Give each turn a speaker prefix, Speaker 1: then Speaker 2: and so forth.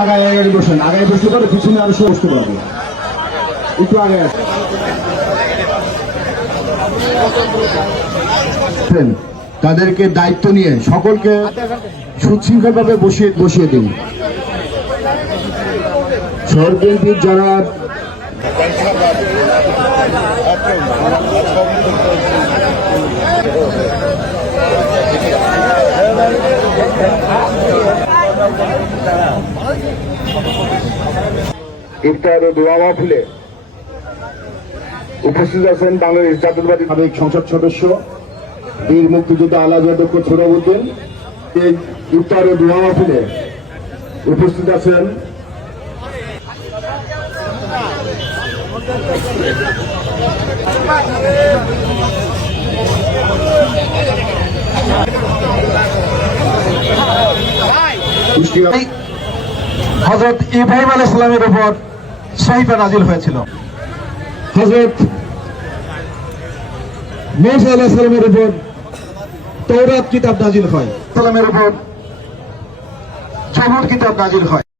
Speaker 1: আগায় আগায় বসেন। আগায় বসতে পারে, পিছনে আরও সে বসতে পারবে। একটু আগে আসেন। তাদেরকে দায়িত্ব নিয়ে সকলকে সুশৃঙ্খলভাবে বসিয়ে বসিয়ে দিন। শহর বিএনপির যারা ইফতার ও দোয়া মাহফিলে উপস্থিত আছেন বাংলাদেশ জাতীয়তাবাদী সাবেক সংসদ সদস্য, বীর মুক্তিযোদ্ধা আলাজ অধ্যক্ষ এই ইফতার ও দোয়া মাহফিলে উপস্থিত আছেন কুষ্টিয়া
Speaker 2: হজরত ইব্রাহিম আল ইসলামের উপর শহীদা নাজিল হয়েছিল।
Speaker 1: হজরত মেসা আলাহ সালামের উপর তৌরাত কিতাব নাজিল হয়।
Speaker 2: সালামের উপর জবর কিতাব নাজিল হয়।